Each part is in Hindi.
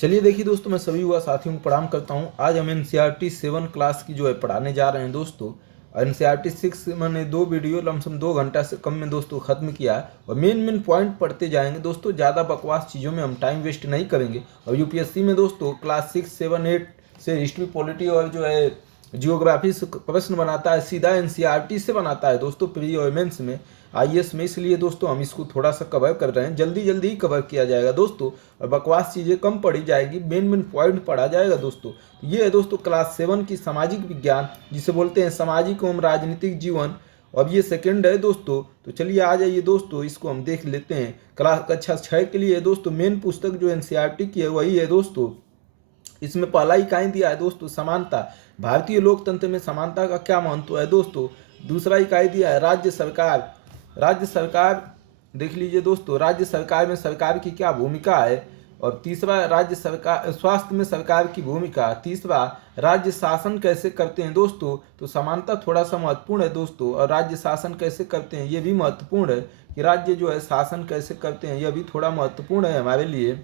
चलिए देखिए दोस्तों, मैं सभी युवा साथियों को प्रणाम करता हूं। आज हम एनसीईआरटी 7 क्लास की जो है पढ़ाने जा रहे हैं दोस्तों। एनसीईआरटी 6 मैंने 2 वीडियो लमसम 2 घंटा से कम में दोस्तों ख़त्म किया है और मेन पॉइंट पढ़ते जाएंगे दोस्तों। ज़्यादा बकवास चीज़ों में हम टाइम वेस्ट नहीं करेंगे। और यूपीएससी में दोस्तों क्लास 6, 7, 8 से हिस्ट्री, पॉलिटी और जो है जियोग्राफी से प्रश्न बनाता है, सीधा एनसीईआरटी से बनाता है दोस्तों प्री और मेंस में, आईएएस में। इसलिए दोस्तों हम इसको थोड़ा सा कवर कर रहे हैं, जल्दी जल्दी ही कवर किया जाएगा दोस्तों और बकवास चीज़ें कम पढ़ी जाएगी, मेन पॉइंट पढ़ा जाएगा दोस्तों। तो ये है दोस्तों क्लास 7 की सामाजिक विज्ञान, जिसे बोलते हैं सामाजिक एवं राजनीतिक जीवन। और ये सेकंड है दोस्तों। तो चलिए आ जाइए दोस्तों, इसको हम देख लेते हैं। क्लास कक्षा 6 के लिए दोस्तों मेन पुस्तक जो एनसीईआरटी की है वही है दोस्तों। इसमें पहला इकाई दिया है दोस्तों समानता, भारतीय लोकतंत्र में समानता का क्या महत्व है दोस्तों। दूसरा इकाई दिया है राज्य सरकार, राज्य सरकार देख लीजिए दोस्तों, राज्य सरकार में सरकार की क्या भूमिका है। और तीसरा राज्य सरकार, स्वास्थ्य में सरकार की भूमिका। तीसरा राज्य शासन कैसे करते हैं दोस्तों। तो समानता थोड़ा सा महत्वपूर्ण है दोस्तों, और राज्य शासन कैसे करते हैं ये भी महत्वपूर्ण है कि राज्य जो है शासन कैसे करते हैं, यह भी थोड़ा महत्वपूर्ण है हमारे लिए।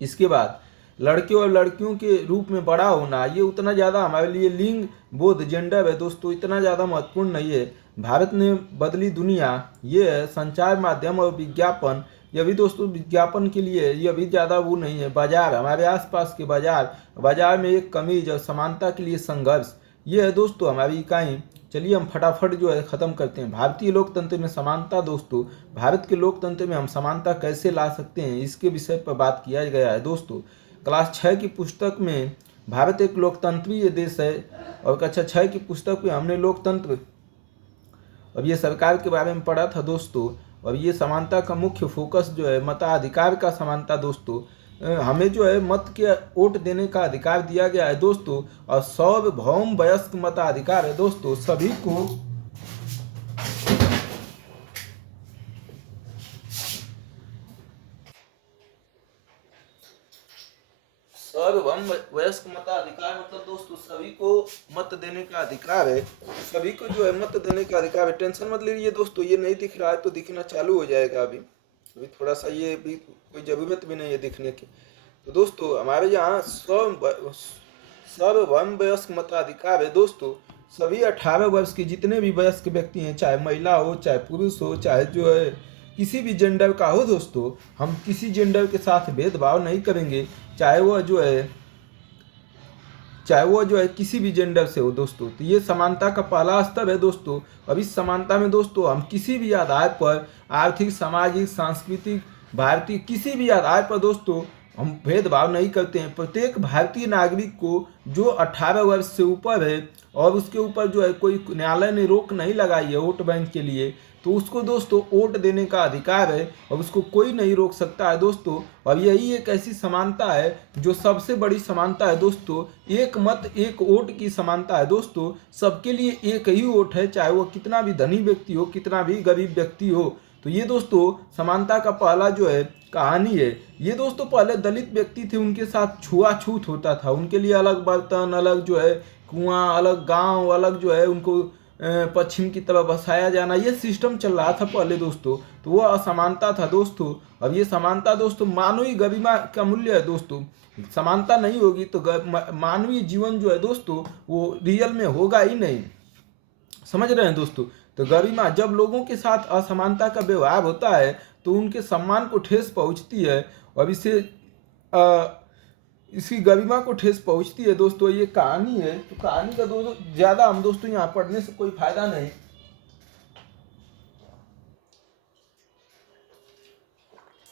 इसके बाद लड़के और लड़कियों के रूप में बड़ा होना, ये उतना ज़्यादा हमारे लिए लिंग बोध जेंडर है दोस्तों, इतना ज़्यादा महत्वपूर्ण नहीं है। भारत ने बदली दुनिया, ये है संचार माध्यम और विज्ञापन, यह भी दोस्तों विज्ञापन के लिए, यह भी ज़्यादा वो नहीं है। बाजार, हमारे आसपास के बाजार, बाजार में एक कमीज और समानता के लिए संघर्ष, ये है दोस्तों हमारी इकाई। चलिए हम फटाफट जो है ख़त्म करते हैं। भारतीय लोकतंत्र में समानता दोस्तों, भारत के लोकतंत्र में हम समानता कैसे ला सकते हैं, इसके विषय पर बात किया गया है दोस्तों। क्लास 6 की पुस्तक में भारत एक लोकतंत्रीय देश है, और कक्षा 6 की पुस्तक में हमने लोकतंत्र और ये सरकार के बारे में पढ़ा था दोस्तों। और ये समानता का मुख्य फोकस जो है मताधिकार का समानता दोस्तों। हमें जो है मत के वोट देने का अधिकार दिया गया है दोस्तों, और सार्वभौम वयस्क मताधिकार है दोस्तों। सभी को सार्वभौम वयस्क मताधिकार मतलब दोस्तों सभी को मत देने का अधिकार है। सभी को जो है मत देने का अधिकार है। टेंशन मत लीजिए दोस्तों, ये नहीं दिख रहा है तो दिखना चालू हो जाएगा। अभी थोड़ा सा ये भी कोई ज़रूरत भी नहीं है दिखने की। तो दोस्तों हमारे यहाँ सार्वभौम वयस्क मताधिकार है दोस्तों। सभी 18 वर्ष के जितने भी वयस्क व्यक्ति हैं, चाहे महिला हो, चाहे पुरुष हो, चाहे जो है किसी भी जेंडर का हो दोस्तों, हम किसी जेंडर के साथ भेदभाव नहीं करेंगे, चाहे वो जो है किसी भी जेंडर से हो दोस्तों। तो ये समानता का पहला स्तर है दोस्तों। अब इस समानता में दोस्तों हम किसी भी आधार पर, आर्थिक, सामाजिक, सांस्कृतिक, भारतीय, किसी भी आधार पर दोस्तों हम भेदभाव नहीं करते हैं। प्रत्येक भारतीय नागरिक को जो 18 वर्ष से ऊपर है और उसके ऊपर जो है कोई न्यायालय ने रोक नहीं लगाई है वोट बैंक के लिए, तो उसको दोस्तों वोट देने का अधिकार है और उसको कोई नहीं रोक सकता है दोस्तों। और यही एक ऐसी समानता है जो सबसे बड़ी समानता है दोस्तों। एक मत एक वोट की समानता है दोस्तों। सबके लिए एक ही वोट है, चाहे वो कितना भी धनी व्यक्ति हो, कितना भी गरीब व्यक्ति हो। तो ये दोस्तों समानता का पहला जो है कहानी है। ये दोस्तों पहले दलित व्यक्ति थे, उनके साथ छुआछूत होता था, उनके लिए अलग बर्तन, अलग जो है कुआं, अलग गांव, अलग जो है उनको पश्चिम की तरफ बसाया जाना, ये सिस्टम चल रहा था पहले दोस्तों। तो वो असमानता था दोस्तों। अब ये समानता दोस्तों मानवीय गरिमा का मूल्य है दोस्तों। समानता नहीं होगी तो मानवीय जीवन जो है दोस्तों वो रियल में होगा ही नहीं। समझ रहे हैं दोस्तों। तो गरिमा, जब लोगों के साथ असमानता का व्यवहार होता है तो उनके सम्मान को ठेस पहुंचती है, और इसकी गरिमा को ठेस पहुंचती है दोस्तों। ये कहानी है। तो कहानी का दोस्तों ज़्यादा हम दोस्तों यहाँ पढ़ने से कोई फायदा नहीं।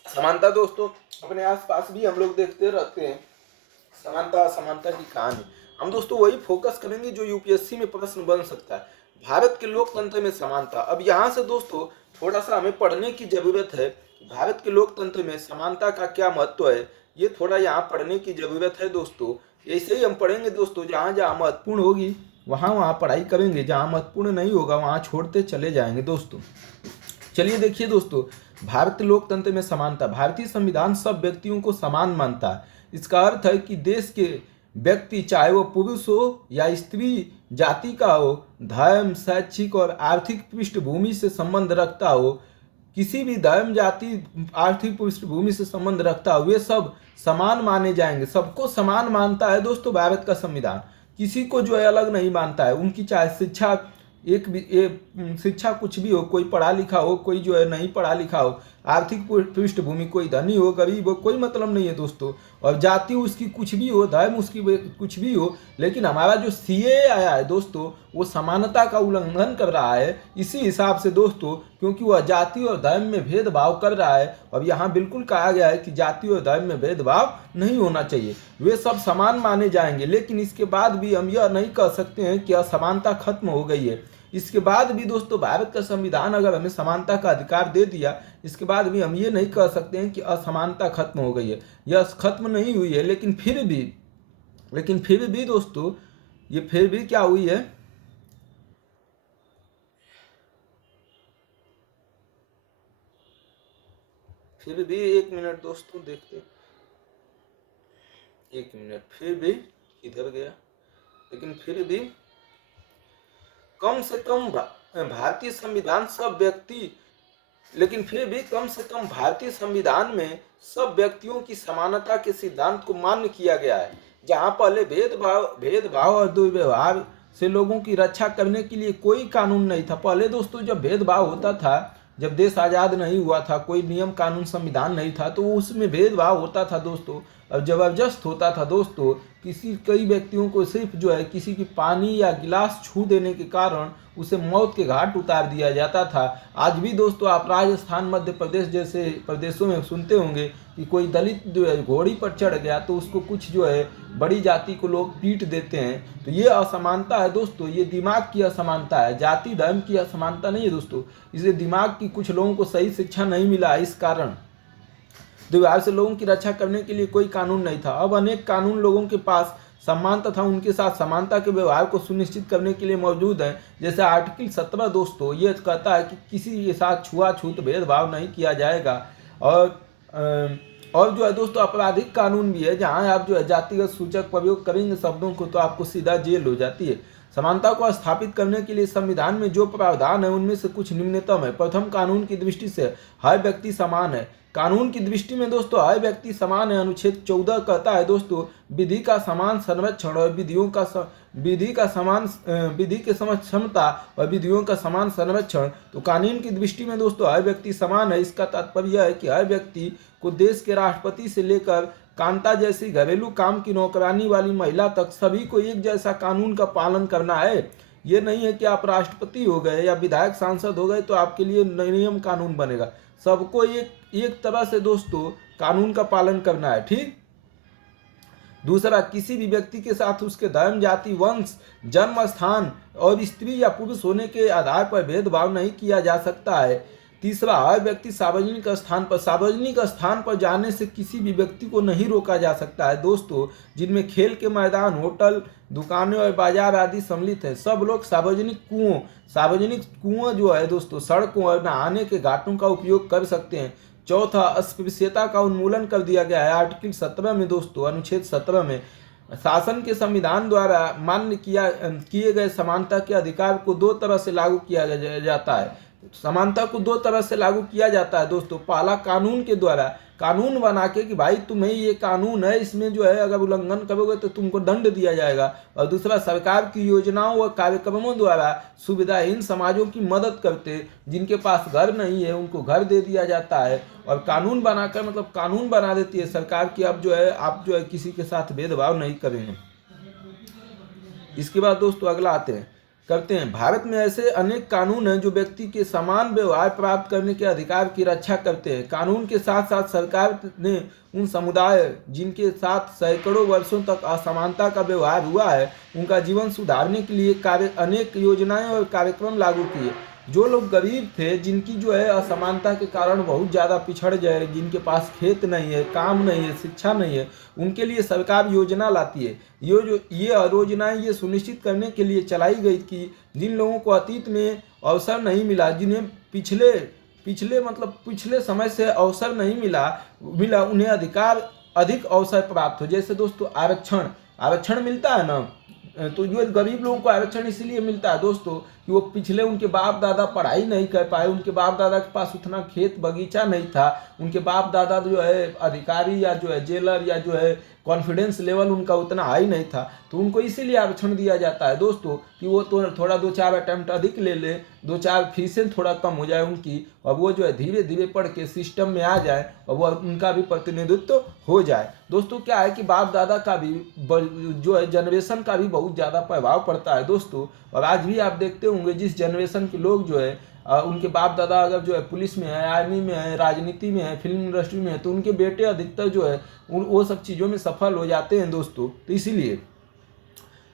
समानता दोस्तों अपने आसपास भी हम लोग देखते रहते हैं। समानता असमानता की कहानी हम दोस्तों वही फोकस करेंगे जो यूपीएससी में प्रश्न बन सकता है। भारत के लोकतंत्र में समानता। अब यहाँ से दोस्तों थोड़ा सा हमें पढ़ने की जरूरत है। भारत के लोकतंत्र में समानता का क्या महत्व है, ये थोड़ा यहाँ पढ़ने की जरूरत है दोस्तों। ऐसे ही हम पढ़ेंगे दोस्तों, जहाँ जहाँ महत्वपूर्ण होगी वहाँ वहाँ पढ़ाई करेंगे, जहाँ महत्वपूर्ण नहीं होगा वहाँ छोड़ते चले जाएंगे दोस्तों। चलिए देखिए दोस्तों, भारतीय लोकतंत्र में समानता। भारतीय संविधान सब व्यक्तियों को समान मानता है। इसका अर्थ है कि देश के व्यक्ति, चाहे वो पुरुष हो या स्त्री जाति का हो, धर्म, शैक्षिक और आर्थिक पृष्ठभूमि से संबंध रखता हो, किसी भी धर्म, जाति, आर्थिक पृष्ठभूमि से संबंध रखता है, वे सब समान माने जाएंगे। सबको समान मानता है दोस्तों भारत का संविधान, किसी को जो है अलग नहीं मानता है। उनकी चाहे शिक्षा शिक्षा कुछ भी हो, कोई पढ़ा लिखा हो, कोई जो है नहीं पढ़ा लिखा हो, आर्थिक पृष्ठभूमि, कोई धनी हो गरीब हो, कोई मतलब नहीं है दोस्तों। और जाति उसकी कुछ भी हो, धर्म उसकी कुछ भी हो, लेकिन हमारा जो सीएए आया है दोस्तों, वो समानता का उल्लंघन कर रहा है इसी हिसाब से दोस्तों, क्योंकि वह जाति और धर्म में भेदभाव कर रहा है। अब यहाँ बिल्कुल कहा गया है कि जाति और धर्म में भेदभाव नहीं होना चाहिए, वे सब समान माने जाएंगे। लेकिन इसके बाद भी हम यह नहीं कह सकते हैं कि असमानता खत्म हो गई है। इसके बाद भी दोस्तों भारत का संविधान अगर हमें समानता का अधिकार दे दिया, इसके बाद भी हम ये नहीं कह सकते हैं कि असमानता खत्म हो गई है। यह खत्म नहीं हुई है, लेकिन फिर भी दोस्तों, ये फिर भी क्या हुई है, फिर भी 1 मिनट दोस्तों देखते, 1 मिनट, फिर भी इधर गया, लेकिन फिर भी कम से कम भारतीय संविधान सब व्यक्ति, लेकिन फिर भी कम से कम भारतीय संविधान में सब व्यक्तियों की समानता के सिद्धांत को मान्य किया गया है। जहां पहले भेदभाव और दुर्व्यवहार से लोगों की रक्षा करने के लिए कोई कानून नहीं था। पहले दोस्तों जब भेदभाव होता था, जब देश आज़ाद नहीं हुआ था, कोई नियम कानून संविधान नहीं था, तो उसमें भेदभाव होता था दोस्तों, और जबरदस्त होता था दोस्तों। कई व्यक्तियों को सिर्फ जो है किसी की पानी या गिलास छू देने के कारण उसे मौत के घाट उतार दिया जाता था। आज भी दोस्तों आप राजस्थान, मध्य प्रदेश जैसे प्रदेशों में सुनते होंगे कि कोई दलित जो है घोड़ी पर चढ़ गया तो उसको कुछ जो है बड़ी जाति को लोग पीट देते हैं। तो ये असमानता है दोस्तों, ये दिमाग की असमानता है, जाति धर्म की असमानता नहीं है दोस्तों। इसलिए दिमाग की कुछ लोगों को सही शिक्षा नहीं मिला, इस कारण दुर्व्यवहार से लोगों की रक्षा करने के लिए कोई कानून नहीं था। अब अनेक कानून लोगों के पास सम्मान तथा उनके साथ समानता के व्यवहार को सुनिश्चित करने के लिए मौजूद है। जैसे आर्टिकल 17 दोस्तों ये कहता है कि किसी के साथ छुआछूत भेदभाव नहीं किया जाएगा। और जो है दोस्तों आपराधिक कानून भी है, जहां आप जो है जातिगत सूचक प्रयोग करेंगे शब्दों को तो आपको सीधा जेल हो जाती है। समानता को स्थापित करने के लिए संविधान में जो प्रावधान है उनमें से कुछ निम्नतम है। प्रथम, कानून की दृष्टि से हर व्यक्ति समान है। कानून की दृष्टि में दोस्तों हर व्यक्ति समान है। अनुच्छेद 14 कहता है दोस्तों विधि का समान संरक्षण और विधि के समक्ष क्षमता और विधियों का समान संरक्षण। तो कानून की दृष्टि में दोस्तों हर व्यक्ति समान है। इसका तात्पर्य यह है कि हर व्यक्ति को देश के राष्ट्रपति से लेकर कांता जैसी घरेलू काम की नौकरानी वाली महिला तक सभी को एक जैसा कानून का पालन करना है। ये नहीं है कि आप राष्ट्रपति हो गए या विधायक सांसद हो गए तो आपके लिए नियम कानून बनेगा। सबको एक तरह से दोस्तों कानून का पालन करना है, ठीक। दूसरा, किसी भी व्यक्ति के साथ उसके धर्म, जाति, वंश, जन्म स्थान और स्त्री या पुरुष होने के आधार पर भेदभाव नहीं किया जा सकता है। तीसरा, हर व्यक्ति सार्वजनिक स्थान पर जाने से किसी भी व्यक्ति को नहीं रोका जा सकता है दोस्तों, जिनमें खेल के मैदान, होटल, दुकानें और बाजार आदि सम्मिलित है। सब लोग सार्वजनिक कुओं जो है दोस्तों, सड़कों और नहाने के घाटों का उपयोग कर सकते हैं। चौथा, अस्पृश्यता का उन्मूलन कर दिया गया है आर्टिकल 17 में दोस्तों, अनुच्छेद 17 में। शासन के संविधान द्वारा मान्य किए गए समानता के अधिकार को दो तरह से लागू किया जाता है। समानता को दो तरह से लागू किया जाता है दोस्तों। पहला, कानून के द्वारा, कानून बना के कि भाई तुम्हें ये कानून है, इसमें जो है अगर उल्लंघन करोगे तो तुमको दंड दिया जाएगा। और दूसरा, सरकार की योजनाओं व कार्यक्रमों द्वारा सुविधाहीन समाजों की मदद करते, जिनके पास घर नहीं है उनको घर दे दिया जाता है। और कानून बनाकर मतलब कानून बना देती है सरकार की, अब जो है आप जो है किसी के साथ भेदभाव नहीं करेंगे। इसके बाद दोस्तों अगला करते हैं। भारत में ऐसे अनेक कानून हैं जो व्यक्ति के समान व्यवहार प्राप्त करने के अधिकार की रक्षा करते हैं। कानून के साथ साथ सरकार ने उन समुदाय जिनके साथ सैकड़ों वर्षों तक असमानता का व्यवहार हुआ है, उनका जीवन सुधारने के लिए अनेक योजनाएं और कार्यक्रम लागू किए। जो लोग गरीब थे, जिनकी जो है असमानता के कारण बहुत ज़्यादा पिछड़ गए, जिनके पास खेत नहीं है, काम नहीं है, शिक्षा नहीं है, उनके लिए सरकार योजना लाती है। ये योजनाएं ये सुनिश्चित करने के लिए चलाई गई कि जिन लोगों को अतीत में अवसर नहीं मिला, जिन्हें पिछले समय से अवसर नहीं मिला उन्हें अधिक अवसर प्राप्त हो। जैसे दोस्तों आरक्षण मिलता है ना, तो जो गरीब लोगों को आरक्षण इसलिए मिलता है दोस्तों कि वो पिछले उनके बाप दादा पढ़ाई नहीं कर पाए, उनके बाप दादा के पास उतना खेत बगीचा नहीं था, उनके बाप दादा जो है अधिकारी या जो है जेलर या जो है कॉन्फिडेंस लेवल उनका उतना हाई नहीं था, तो उनको इसीलिए आरक्षण दिया जाता है दोस्तों कि वो तो थोड़ा 2-4 अटेम्प्ट अधिक ले ले, 2-4 फीसें थोड़ा कम हो जाए उनकी, और वो जो है धीरे धीरे पढ़ के सिस्टम में आ जाए और वो उनका भी प्रतिनिधित्व हो जाए। दोस्तों क्या है कि बाप दादा का भी जो है जनरेशन का भी बहुत ज़्यादा प्रभाव पड़ता है दोस्तों। और आज भी आप देखते होंगे जिस जनरेशन के लोग जो है उनके बाप दादा अगर जो है पुलिस में है, आर्मी में है, राजनीति में है, फिल्म इंडस्ट्री में है, तो उनके बेटे अधिकतर जो है वो सब चीज़ों में सफल हो जाते हैं दोस्तों। तो इसीलिए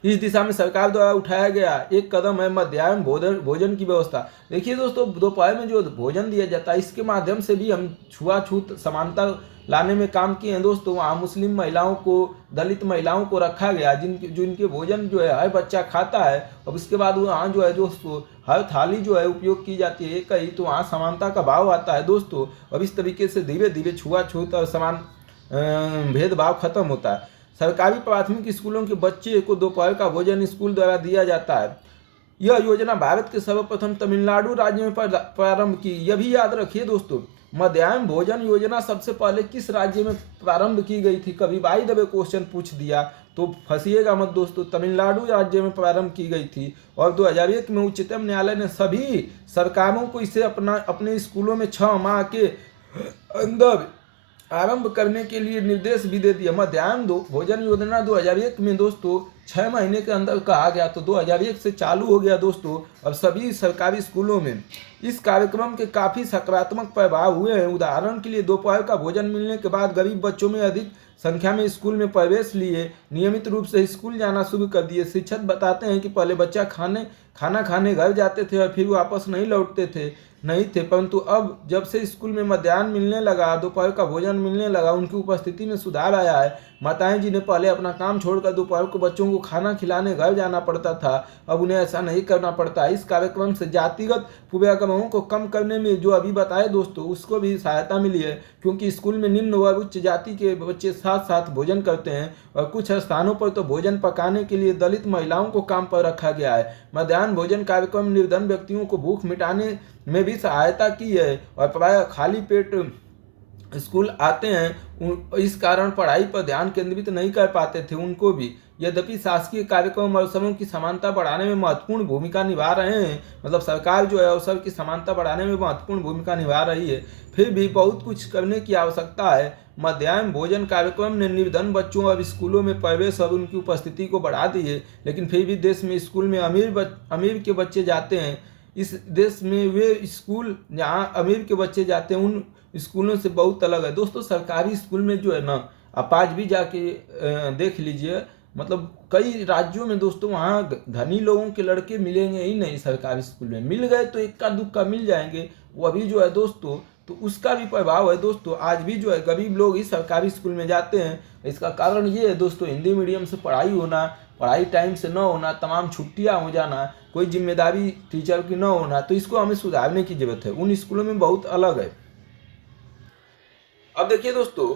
इस दिशा में सरकार द्वारा उठाया गया एक कदम है मध्याह्न भोजन की व्यवस्था। देखिए दोस्तों, दोपहर में जो भोजन दिया जाता है इसके माध्यम से भी हम छुआछूत समानता लाने में काम किए हैं दोस्तों। वहाँ मुस्लिम महिलाओं को, दलित महिलाओं को रखा गया जिनके भोजन जो है हर बच्चा खाता है, और उसके बाद वहाँ जो है जो हर थाली जो है उपयोग की जाती है एक ही, तो वहाँ समानता का भाव आता है दोस्तों। अब इस तरीके से धीरे धीरे छुआछूत और समान भेदभाव खत्म होता है। सरकारी प्राथमिक स्कूलों के बच्चे को दोपहर का भोजन स्कूल द्वारा दिया जाता है। यह योजना भारत के सर्वप्रथम तमिलनाडु राज्य में प्रारंभ की। यह भी याद रखिए दोस्तों, मध्याह्न भोजन योजना सबसे पहले किस राज्य में प्रारंभ की गई थी, कभी बाई द वे क्वेश्चन पूछ दिया तो फंसिएगा मत दोस्तों। तमिलनाडु राज्य में प्रारंभ की गई थी और 2001 में उच्चतम न्यायालय ने सभी सरकारों को इसे अपने स्कूलों में 6 माह के अंदर आरंभ करने के लिए निर्देश भी दे दिया। मध्याह्न भोजन योजना 2001 में दोस्तों 6 महीने के अंदर कहा गया, तो 2001 से चालू हो गया दोस्तों। अब सभी सरकारी स्कूलों में इस कार्यक्रम के काफ़ी सकारात्मक प्रभाव हुए हैं। उदाहरण के लिए दोपहर का भोजन मिलने के बाद गरीब बच्चों में अधिक संख्या में स्कूल में प्रवेश लिए, नियमित रूप से स्कूल जाना शुरू कर दिए। शिक्षक बताते हैं कि पहले बच्चा खाना खाने घर जाते थे और फिर वापस नहीं थे, परंतु अब जब से स्कूल में मध्याह्न मिलने लगा, दोपहर का भोजन मिलने लगा, उनकी उपस्थिति में सुधार आया है। माताएं जिन्हें पहले अपना काम छोड़कर दोपहर को बच्चों को खाना खिलाने घर जाना पड़ता था, अब उन्हें ऐसा नहीं करना पड़ता। इस कार्यक्रम से जातिगत पूर्वाग्रहों को कम करने में जो अभी बताए दोस्तों उसको भी सहायता मिली है, क्योंकि स्कूल में निम्न व उच्च जाति के बच्चे साथ साथ भोजन करते हैं और कुछ स्थानों पर तो भोजन पकाने के लिए दलित महिलाओं को काम पर रखा गया है। मध्याह्न भोजन कार्यक्रम निर्धन व्यक्तियों को भूख मिटाने में भी सहायता की है और प्रायः खाली पेट स्कूल आते हैं, इस कारण पढ़ाई पर ध्यान केंद्रित नहीं कर पाते थे उनको भी। यद्यपि शासकीय कार्यक्रम अवसरों की समानता बढ़ाने में महत्वपूर्ण भूमिका निभा रहे हैं, मतलब सरकार जो है अवसर की समानता बढ़ाने में महत्वपूर्ण भूमिका निभा रही है, फिर भी बहुत कुछ करने की आवश्यकता है। मध्याह्न भोजन कार्यक्रम ने निर्धन बच्चों और स्कूलों में प्रवेश और उनकी उपस्थिति को बढ़ा दी है, लेकिन फिर भी देश में स्कूल में अमीर के बच्चे जाते हैं। इस देश में वे स्कूल जहाँ अमीर के बच्चे जाते हैं उन स्कूलों से बहुत अलग है दोस्तों। सरकारी स्कूल में जो है ना, आप आज भी जाके देख लीजिए, मतलब कई राज्यों में दोस्तों वहाँ धनी लोगों के लड़के मिलेंगे ही नहीं। सरकारी स्कूल में मिल गए तो इक्का दुक्का मिल जाएंगे, वो अभी जो है दोस्तों, तो उसका भी प्रभाव है दोस्तों। आज भी जो है गरीब लोग ही सरकारी स्कूल में जाते हैं। इसका कारण ये है दोस्तों, हिंदी मीडियम से पढ़ाई होना, पढ़ाई टाइम से न होना, तमाम छुट्टियां हो जाना, कोई जिम्मेदारी टीचर की न होना, तो इसको हमें सुधारने की जरूरत है। उन स्कूलों में बहुत अलग है। अब देखिए दोस्तों,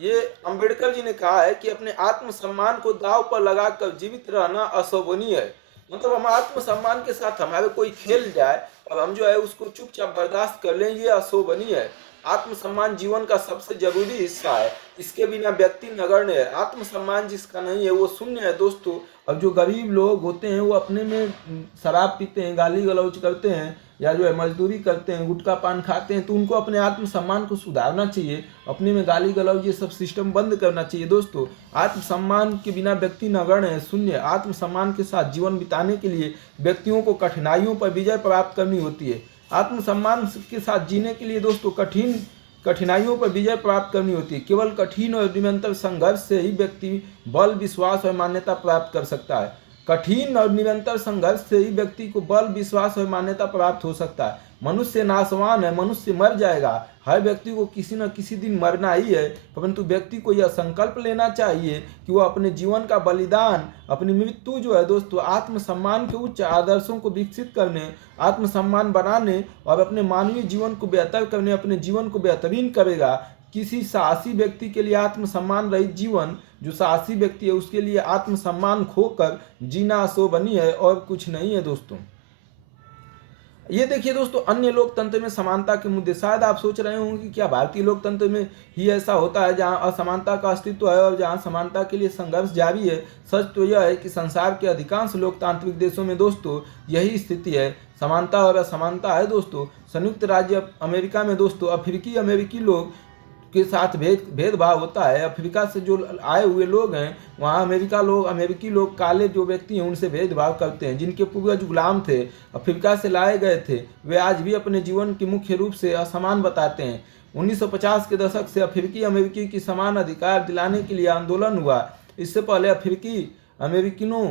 ये अंबेडकर जी ने कहा है कि अपने आत्मसम्मान को दांव पर लगाकर जीवित रहना अशोभनीय है। मतलब हम आत्मसम्मान के साथ हमारे कोई खेल जाए और हम जो है उसको चुपचाप बर्दाश्त कर लें, ये अशोभनीय है। आत्मसम्मान जीवन का सबसे जरूरी हिस्सा है, इसके बिना व्यक्ति नगण्य है। आत्मसम्मान जिसका नहीं है वो शून्य है दोस्तों। अब जो गरीब लोग होते हैं वो अपने में शराब पीते हैं, गाली गलौज करते हैं, या जो है मजदूरी करते हैं, गुटखा पान खाते हैं, तो उनको अपने आत्मसम्मान को सुधारना चाहिए। अपने में गाली गलौज ये सब सिस्टम बंद करना चाहिए दोस्तों। आत्मसम्मान के बिना व्यक्ति नगण्य है, शून्य। आत्मसम्मान के साथ जीवन बिताने के लिए व्यक्तियों को कठिनाइयों पर विजय प्राप्त करनी होती है। आत्मसम्मान के साथ जीने के लिए दोस्तों कठिनाइयों पर विजय प्राप्त करनी होती है। केवल कठिन और निरंतर संघर्ष से ही व्यक्ति बल, विश्वास और मान्यता प्राप्त कर सकता है। कठिन और निरंतर संघर्ष से ही व्यक्ति को बल, विश्वास और मान्यता प्राप्त हो सकता है। मनुष्य नाशवान है, मनुष्य मर जाएगा, हर व्यक्ति को किसी न किसी दिन मरना ही है, परंतु व्यक्ति को यह संकल्प लेना चाहिए कि वह अपने जीवन का बलिदान, अपनी मृत्यु जो है दोस्तों आत्मसम्मान के उच्च आदर्शों को विकसित करने, आत्मसम्मान बनाने और अपने मानवीय जीवन को बेहतर करने, अपने जीवन को बेहतरीन करेगा। किसी साहसी व्यक्ति के लिए आत्मसम्मान रहित जीवन, जो साहसी व्यक्ति है उसके लिए आत्मसम्मान खोकर जीना अशोभनीय है और कुछ नहीं है दोस्तों। ये देखिए दोस्तों, अन्य लोकतंत्र में समानता के मुद्दे। शायद आप सोच रहे होंगे कि क्या भारतीय लोकतंत्र में ही ऐसा होता है जहां असमानता का अस्तित्व है और जहां समानता के लिए संघर्ष जारी है। सच तो यह है कि संसार के अधिकांश लोकतांत्रिक देशों में दोस्तों यही स्थिति है, समानता और असमानता है दोस्तों। संयुक्त राज्य अमेरिका में दोस्तों अफ्रीकी अमेरिकी लोग के साथ भेदभाव होता है। अफ्रीका से जो आए हुए लोग हैं, वहाँ अमेरिकी लोग काले जो व्यक्ति हैं उनसे भेदभाव करते हैं। जिनके पूर्वज गुलाम थे, अफ्रीका से लाए गए थे, वे आज भी अपने जीवन की मुख्य रूप से असमान बताते हैं। 1950 के दशक से अफ्रीकी अमेरिकी की समान अधिकार दिलाने के लिए आंदोलन हुआ। इससे पहले अफ्रीकी अमेरिकनों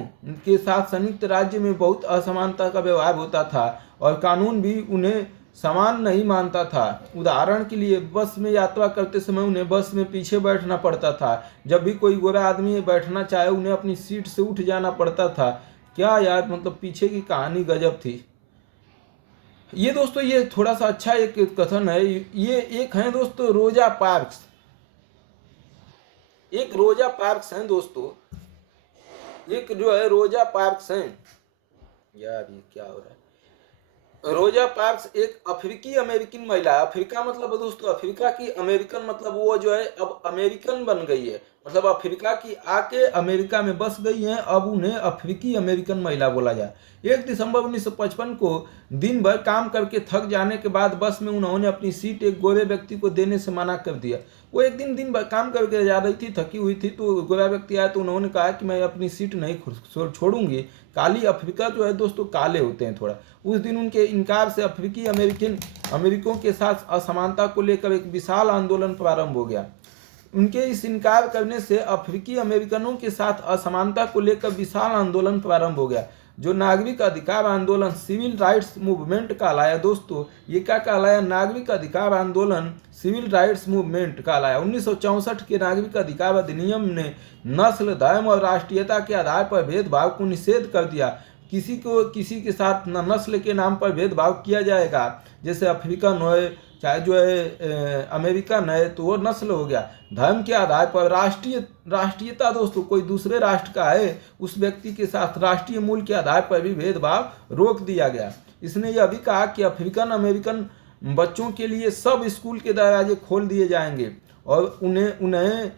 के साथ संयुक्त राज्य में बहुत असमानता का व्यवहार होता था और कानून भी उन्हें समान नहीं मानता था। उदाहरण के लिए बस में यात्रा करते समय उन्हें बस में पीछे बैठना पड़ता था। जब भी कोई गोरा आदमी बैठना चाहे उन्हें अपनी सीट से उठ जाना पड़ता था। क्या यार, मतलब पीछे की कहानी गजब थी। ये दोस्तों ये थोड़ा सा अच्छा एक कथन है। ये एक है दोस्तों रोजा पार्क्स, एक रोजा पार्क्स हैं दोस्तों, एक जो है रोजा पार्क्स हैं। यार ये क्या हो रहा है। रोजा पार्क्स एक अफ्रीकी अमेरिकन महिला है। अफ्रीका मतलब दोस्तों अफ्रीका की, अमेरिकन मतलब वो जो है अब अमेरिकन बन गई है, मतलब अफ्रीका की आके अमेरिका में बस गई हैं, अब उन्हें अफ्रीकी अमेरिकन महिला बोला जाए। 1 दिसंबर 1955 को दिन भर काम करके थक जाने के बाद बस में उन्होंने अपनी सीट एक गोरे व्यक्ति को देने से मना कर दिया। वो एक दिन भर काम करके जा रही थी, थकी हुई थी, तो गोरा व्यक्ति आया तो उन्होंने कहा कि मैं अपनी सीट नहीं छोड़ूंगी। काली अफ्रीका जो है दोस्तों काले होते हैं थोड़ा। उस दिन उनके इनकार से अफ्रीकी अमेरिकों के साथ असमानता को लेकर एक विशाल आंदोलन प्रारंभ हो गया। उनके इस इनकार करने से अफ्रीकी अमेरिकनों के साथ असमानता को लेकर विशाल आंदोलन प्रारंभ हो गया, जो नागरिक अधिकार आंदोलन सिविल राइट्स मूवमेंट कहलाया। दोस्तों ये क्या कहलाया? नागरिक अधिकार आंदोलन सिविल राइट्स मूवमेंट कहलाया। 1964 के नागरिक अधिकार अधिनियम ने नस्ल, धर्म और राष्ट्रीयता के आधार पर भेदभाव को निषेध कर दिया। किसी को किसी के साथ न नस्ल के नाम पर भेदभाव किया जाएगा, जैसे अफ्रीकन हो चाहे जो है अमेरिकन है तो वो नस्ल हो गया। धर्म के आधार पर राष्ट्रीयता दोस्तों, कोई दूसरे राष्ट्र का है उस व्यक्ति के साथ राष्ट्रीय मूल के आधार पर भी भेदभाव रोक दिया गया। इसने यह भी कहा कि अफ्रीकन अमेरिकन बच्चों के लिए सब स्कूल के दरवाजे खोल दिए जाएंगे और उन्हें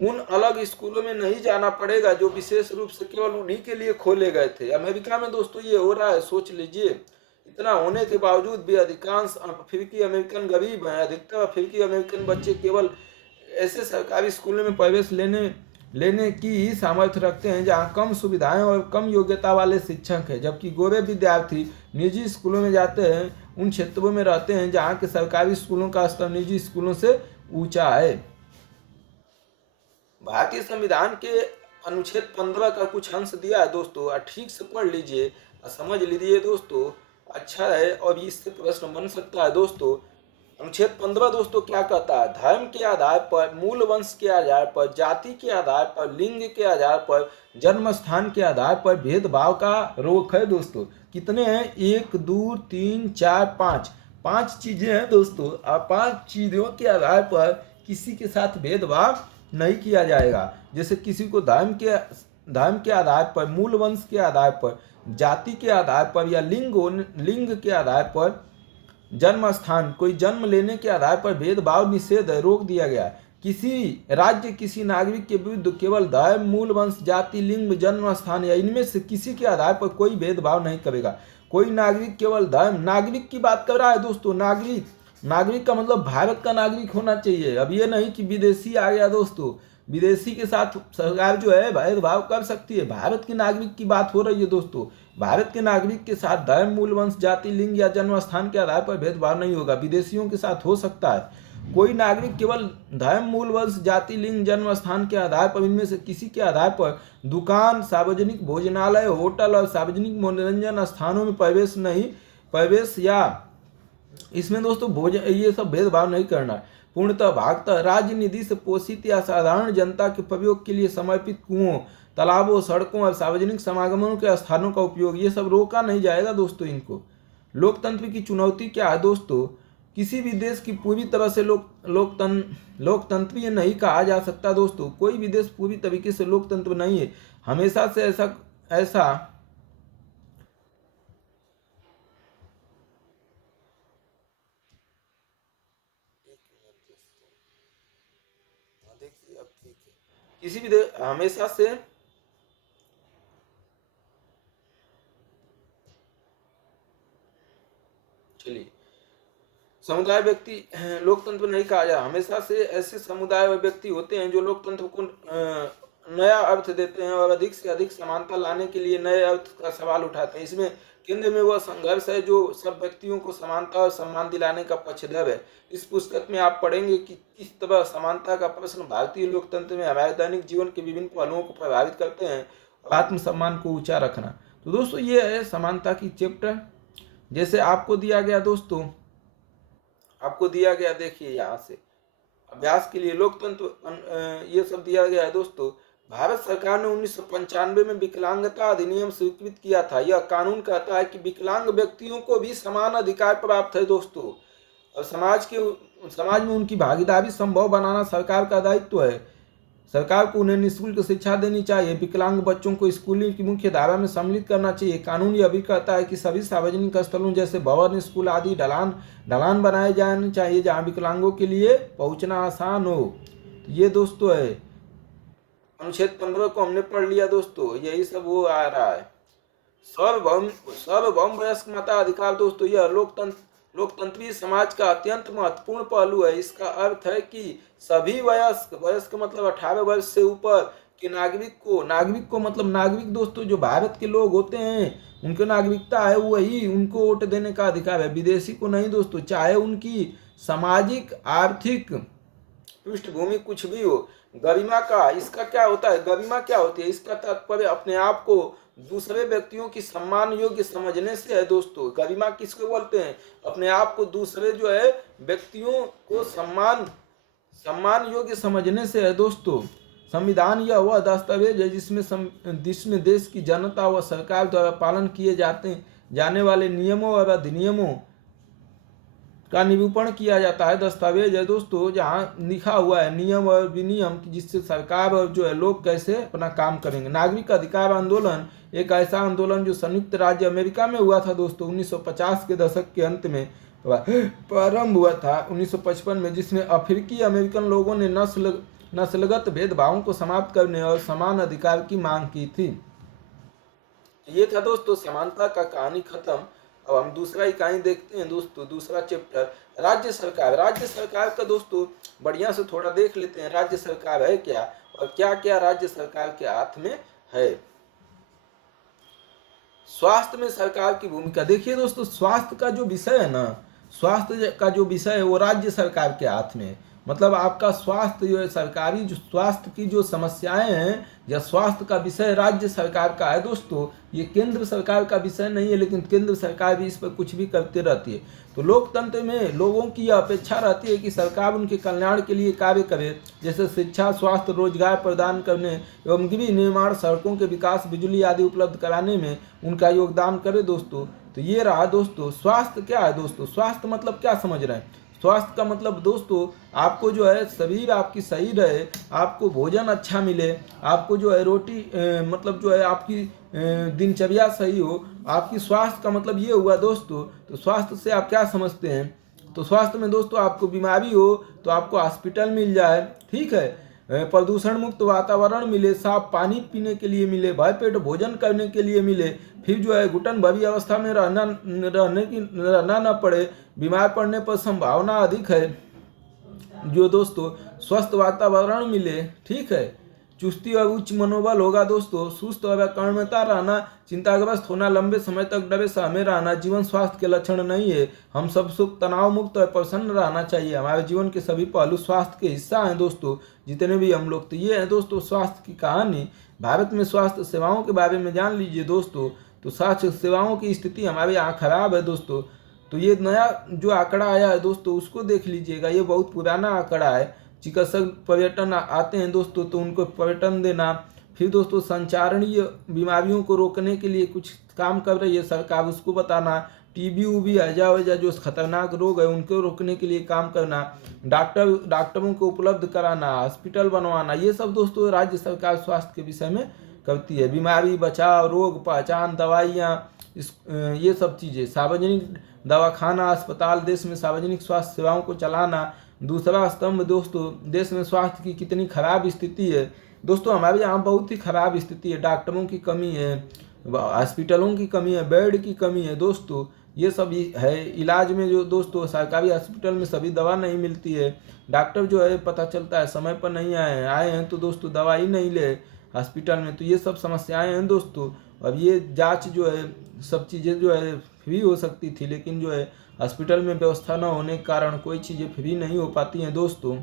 उन अलग स्कूलों में नहीं जाना पड़ेगा जो विशेष रूप से केवल उन्हीं के लिए खोले गए थे। अमेरिका में दोस्तों ये हो रहा है, सोच लीजिए। इतना होने के बावजूद भी अधिकांश अफ्रीकी अमेरिकन गरीब हैं। अधिकतर अफ्रीकी अमेरिकन बच्चे केवल ऐसे सरकारी स्कूलों में प्रवेश लेने की ही सामर्थ्य रखते हैं जहाँ कम सुविधाएं और कम योग्यता वाले शिक्षक हैं, जबकि गोरे विद्यार्थी निजी स्कूलों में जाते हैं, उन क्षेत्रों में रहते हैं जहाँ के सरकारी स्कूलों का स्तर निजी स्कूलों से ऊंचा है। भारतीय संविधान के अनुच्छेद 15 का कुछ अंश दिया है दोस्तों, ठीक से पढ़ लीजिए, समझ लीजिए दोस्तों, अच्छा है और इससे प्रश्न बन सकता है दोस्तों। अनुच्छेद 15 दोस्तों क्या कहता है? धर्म के आधार पर, मूल वंश के आधार पर, जाति के आधार पर, लिंग के आधार पर, जन्म स्थान के आधार पर भेदभाव का रोक है दोस्तों। कितने हैं? 1 2 3 4 5 5 चीजें हैं दोस्तों। 5 चीजों के आधार पर किसी के साथ भेदभाव नहीं किया जाएगा। जैसे किसी को धर्म के आधार पर, मूल वंश के आधार पर, जाति के आधार पर या लिंग के आधार पर, जन्म स्थान, कोई जन्म लेने के आधार पर भेदभाव निषेध रोक दिया गया। किसी राज्य किसी नागरिक के विरुद्ध केवल धर्म, मूल वंश, जाति, लिंग, जन्म स्थान या इनमें से किसी के आधार पर कोई भेदभाव नहीं करेगा। कोई नागरिक केवल धर्म, नागरिक की बात कर रहा है दोस्तों। नागरिक का मतलब भारत का नागरिक होना चाहिए। अब ये नहीं कि विदेशी आ गया दोस्तों, विदेशी के साथ सरकार जो है भेदभाव कर सकती है। भारत के नागरिक की बात हो रही है दोस्तों। भारत के नागरिक के साथ धर्म, मूल वंश, जाति, लिंग या जन्म स्थान के आधार पर भेदभाव नहीं होगा। विदेशियों के साथ हो सकता है। कोई नागरिक केवल धर्म, मूल वंश, जाति, लिंग, जन्म स्थान के आधार पर, इनमें से किसी के आधार पर दुकान, सार्वजनिक भोजनालय, होटल और सार्वजनिक मनोरंजन स्थानों में प्रवेश या इसमें दोस्तों ये सब भेदभाव नहीं करना है। पूर्णतः भागतः राज्य निधि से पोषित या साधारण जनता के प्रयोग के लिए समर्पित कुओं, तालाबों, सड़कों और सार्वजनिक समागमों के स्थानों का उपयोग, ये सब रोका नहीं जाएगा दोस्तों। इनको लोकतंत्र की चुनौती क्या है दोस्तों? किसी भी देश की पूरी तरह से लोकतंत्रीय नहीं कहा जा सकता दोस्तों। कोई भी देश पूरी तरीके से लोकतंत्र नहीं है। हमेशा से देखिए अब ठीक है। किसी भी हमेशा से चलिए समुदाय व्यक्ति लोकतंत्र नहीं कहा जा, हमेशा से ऐसे समुदाय व व्यक्ति होते हैं जो लोकतंत्र को नया अर्थ देते हैं और अधिक से अधिक समानता लाने के लिए नए अर्थ का सवाल उठाते हैं। इसमें केंद्र में वह संघर्ष है जो सब व्यक्तियों को समानता और सम्मान दिलाने का पक्षधर है। इस पुस्तक में आप पढ़ेंगे कि किस तरह समानता का प्रश्न भारतीय लोकतंत्र में हमारे दैनिक जीवन के विभिन्न पहलुओं को प्रभावित करते हैं और आत्मसम्मान को ऊंचा रखना। तो दोस्तों ये है समानता की चैप्टर। जैसे आपको दिया गया दोस्तों, आपको दिया गया देखिए यहाँ से अभ्यास के लिए लोकतंत्र ये सब दिया गया है दोस्तों। भारत सरकार ने 1995 में विकलांगता अधिनियम स्वीकृत किया था। यह कानून कहता है कि विकलांग व्यक्तियों को भी समान अधिकार प्राप्त है दोस्तों, और समाज में उनकी भागीदारी संभव बनाना सरकार का दायित्व है। सरकार को उन्हें निःशुल्क शिक्षा देनी चाहिए। विकलांग बच्चों को स्कूलिंग की मुख्य धारा में सम्मिलित करना चाहिए। कानून यह भी कहता है कि सभी सार्वजनिक स्थलों जैसे भवन, स्कूल आदि ढलान बनाए जाने चाहिए जहां विकलांगों के लिए पहुंचना आसान हो। तो ये दोस्तों है अनुच्छेद 15 को हमने पढ़ लिया दोस्तों, यही सब वो आ रहा है। सार्वभौम वयस्क मताधिकार दोस्तों, यह लोकतंत्रीय समाज का अत्यंत महत्वपूर्ण पहलू है। इसका अर्थ है कि सभी वयस्क मतलब 18 वर्ष से ऊपर के नागरिक को मतलब नागरिक दोस्तों जो भारत के लोग होते हैं उनकी नागरिकता है, वही उनको वोट देने का अधिकार है, विदेशी को नहीं दोस्तों, चाहे उनकी सामाजिक आर्थिक पृष्ठभूमि कुछ भी हो। गरिमा का इसका क्या होता है, गरिमा क्या होती है, इसका तात्पर्य अपने आप को दूसरे व्यक्तियों की सम्मान योग्य समझने से है दोस्तों। गरिमा किसको बोलते हैं, अपने आप को दूसरे जो है व्यक्तियों को सम्मान योग्य समझने से है दोस्तों। संविधान यह वह दस्तावेज है जिसमें देश की जनता व सरकार द्वारा पालन किए जाने वाले नियमों और अधिनियमों का निरूपण किया जाता है। दस्तावेज है दोस्तों जहाँ लिखा हुआ है नियम और विनियम जिससे सरकार और जो है लोग कैसे अपना काम करेंगे। नागरिक अधिकार आंदोलन एक ऐसा आंदोलन जो संयुक्त राज्य अमेरिका में हुआ था दोस्तों 1950 के दशक के अंत में प्रारंभ हुआ था 1955 में, जिसमें अफ्रीकी अमेरिकन लोगों ने नस्लगत भेदभावों को समाप्त करने और समान अधिकार की मांग की थी। ये था दोस्तों समानता का कहानी खत्म। अब हम दूसरा इकाई देखते हैं दोस्तों, दूसरा चैप्टर राज्य सरकार का दोस्तों बढ़िया से थोड़ा देख लेते हैं। राज्य सरकार है क्या और क्या क्या राज्य सरकार के हाथ में है। स्वास्थ्य में सरकार की भूमिका देखिए दोस्तों, स्वास्थ्य का जो विषय है ना, स्वास्थ्य का जो विषय है वो राज्य सरकार के हाथ में है। मतलब आपका स्वास्थ्य जो है सरकारी जो स्वास्थ्य की जो समस्याएं हैं या स्वास्थ्य का विषय राज्य सरकार का है दोस्तों। ये केंद्र सरकार का विषय नहीं है, लेकिन केंद्र सरकार भी इस पर कुछ भी करती रहती है। तो लोकतंत्र में लोगों की यह अपेक्षा रहती है कि सरकार उनके कल्याण के लिए कार्य करे, जैसे शिक्षा, स्वास्थ्य, रोजगार प्रदान करने एवं गृह निर्माण, सड़कों के विकास, बिजली आदि उपलब्ध कराने में उनका योगदान करे दोस्तों। तो ये रहा दोस्तों स्वास्थ्य। क्या है दोस्तों स्वास्थ्य मतलब क्या समझ रहे हैं। स्वास्थ्य का मतलब दोस्तों आपको जो है शरीर आपकी सही रहे, आपको भोजन अच्छा मिले, आपको जो है रोटी मतलब जो है आपकी दिनचर्या सही हो। आपकी स्वास्थ्य का मतलब ये हुआ दोस्तों। तो स्वास्थ्य से आप क्या समझते हैं, तो स्वास्थ्य में दोस्तों आपको बीमारी हो तो आपको हॉस्पिटल मिल जाए, ठीक है, प्रदूषण मुक्त वातावरण मिले, साफ पानी पीने के लिए मिले, भरपेट भोजन करने के लिए मिले, फिर जो है घुटन भरी अवस्था में रहना न पड़े, बीमार पड़ने पर संभावना अधिक है जो दोस्तों स्वस्थ वातावरण मिले, ठीक है, चुस्ती और उच्च मनोबल होगा दोस्तों, सुस्त और अकर्मता रहना, चिंताग्रस्त होना, लंबे समय तक डरे सहमे रहना जीवन स्वास्थ्य के लक्षण नहीं है। हम सब सुख, तनाव मुक्त और प्रसन्न रहना चाहिए। हमारे जीवन के सभी पहलू स्वास्थ्य के हिस्सा हैं दोस्तों, जितने भी हम लोग। तो ये है दोस्तों स्वास्थ्य की कहानी। भारत में स्वास्थ्य सेवाओं के बारे में जान लीजिए दोस्तों। तो स्वास्थ्य सेवाओं की स्थिति हमारे यहाँ खराब है दोस्तों। तो ये नया जो आंकड़ा आया है दोस्तों उसको देख लीजिएगा, ये बहुत पुराना आंकड़ा है। चिकित्सक पर्यटन आते हैं दोस्तों तो उनको पर्यटन देना। फिर दोस्तों संचारणीय बीमारियों को रोकने के लिए कुछ काम कर रही है सरकार, उसको बताना। टीबी उबी हैजा वैजा जो खतरनाक रोग है उनको रोकने के लिए काम करना। डॉक्टरों को उपलब्ध कराना, हॉस्पिटल बनवाना, ये सब दोस्तों राज्य सरकार स्वास्थ्य के विषय में करती है। बीमारी बचाव, रोग पहचान, दवाइयाँ, ये सब चीज़ें, सार्वजनिक दवाखाना, अस्पताल, देश में सार्वजनिक स्वास्थ्य सेवाओं को चलाना, दूसरा स्तंभ दोस्तों, देश में स्वास्थ्य की कितनी खराब स्थिति है। दोस्तों हमारे यहाँ बहुत ही खराब स्थिति है, डॉक्टरों की कमी है, हॉस्पिटलों की कमी है, बेड की कमी है दोस्तों। ये सब है इलाज में जो दोस्तों सरकारी हॉस्पिटल में सभी दवा नहीं मिलती है। डॉक्टर जो है पता चलता है समय पर नहीं आए हैं तो दोस्तों दवा ही नहीं ले हॉस्पिटल में। तो ये सब समस्याएं हैं दोस्तों। अब ये जांच जो है सब चीज़ें जो है फ्री हो सकती थी, लेकिन जो है हॉस्पिटल में व्यवस्था न होने के कारण कोई चीज़ें फ्री नहीं हो पाती हैं दोस्तों।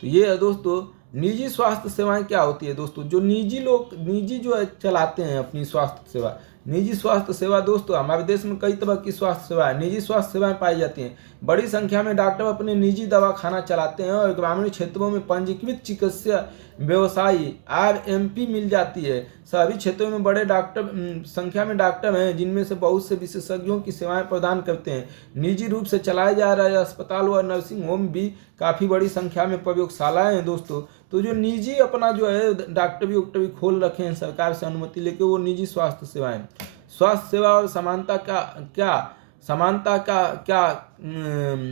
तो ये है दोस्तों निजी स्वास्थ्य सेवाएं क्या होती है दोस्तों। जो निजी जो है चलाते हैं अपनी स्वास्थ्य सेवा, निजी स्वास्थ्य सेवा दोस्तों, हमारे देश में कई तरह की स्वास्थ्य सेवाएं, निजी स्वास्थ्य सेवाएं पाई जाती हैं। बड़ी संख्या में डॉक्टर अपने निजी दवाखाना चलाते हैं और ग्रामीण क्षेत्रों में पंजीकृत चिकित्सा व्यवसायी RMP मिल जाती है। सभी क्षेत्रों में बड़े डॉक्टर संख्या में डॉक्टर हैं, जिनमें से बहुत से विशेषज्ञों की सेवाएं प्रदान करते हैं। निजी रूप से चलाए जा रहे अस्पताल व नर्सिंग होम भी काफ़ी बड़ी संख्या में प्रयोगशालाएं हैं दोस्तों। तो जो निजी अपना जो है डॉक्टर खोल रखे हैं सरकार से अनुमति लेके, वो निजी स्वास्थ्य सेवाएं। स्वास्थ्य सेवा और समानता का क्या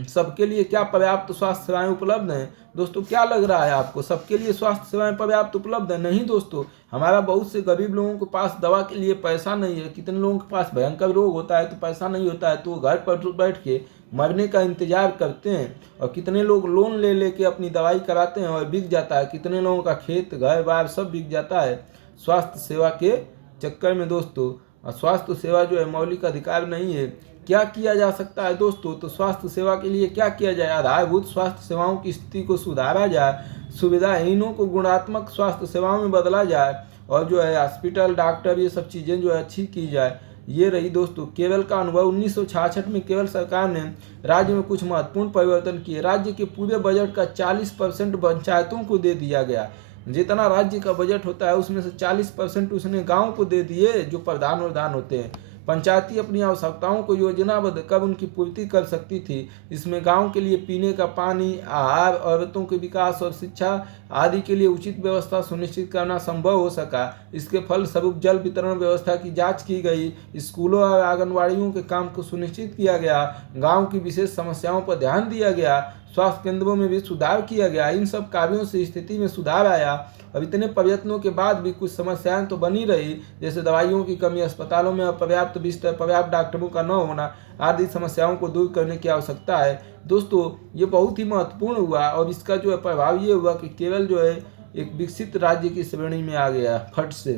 सबके लिए क्या पर्याप्त स्वास्थ्य सेवाएं उपलब्ध हैं दोस्तों। क्या लग रहा है आपको, सबके लिए स्वास्थ्य सेवाएं पर्याप्त उपलब्ध है? नहीं दोस्तों। हमारा बहुत से गरीब लोगों के पास दवा के लिए पैसा नहीं है। कितने लोगों के पास भयंकर रोग होता है तो पैसा नहीं होता है, तो वो घर पर बैठ के मरने का इंतजार करते हैं। और कितने लोग लोन ले लेके अपनी दवाई कराते हैं और बिक जाता है। कितने लोगों का खेत घर बार सब बिक जाता है स्वास्थ्य सेवा के चक्कर में दोस्तों। और स्वास्थ्य सेवा जो है मौलिक अधिकार नहीं है। क्या किया जा सकता है दोस्तों, तो स्वास्थ्य सेवा के लिए क्या किया जाए? आधारभूत स्वास्थ्य सेवाओं की स्थिति को सुधारा जाए, सुविधाहीनों को गुणात्मक स्वास्थ्य सेवाओं में बदला जाए, और जो है हॉस्पिटल डॉक्टर ये सब चीज़ें जो है अच्छी की जाए। ये रही दोस्तों केरल का अनुभव। 1966 में केरल सरकार ने राज्य में कुछ महत्वपूर्ण परिवर्तन किए। राज्य के पूरे बजट का 40% पंचायतों को दे दिया गया। जितना राज्य का बजट होता है उसमें से 40% उसने गाँव को दे दिए, जो प्रधान वरदान होते हैं। पंचायती अपनी आवश्यकताओं को योजनाबद्ध कर उनकी पूर्ति कर सकती थी। इसमें गांव के लिए पीने का पानी, आहार, औरतों के विकास और शिक्षा आदि के लिए उचित व्यवस्था सुनिश्चित करना संभव हो सका। इसके फलस्वरूप जल वितरण व्यवस्था की जांच की गई, स्कूलों और आंगनबाड़ियों के काम को सुनिश्चित किया गया, गाँव की विशेष समस्याओं पर ध्यान दिया गया, स्वास्थ्य केंद्रों में भी सुधार किया गया। इन सब कार्यों से स्थिति में सुधार आया। अब इतने प्रयत्नों के बाद भी कुछ समस्याएं तो बनी रही, जैसे दवाइयों की कमी, अस्पतालों में अपर्याप्त बिस्तर, पर्याप्त डॉक्टरों का न होना आदि समस्याओं को दूर करने की आवश्यकता है दोस्तों। ये बहुत ही महत्वपूर्ण हुआ और इसका जो है प्रभाव ये हुआ कि केरल जो है एक विकसित राज्य की श्रेणी में आ गया फट से।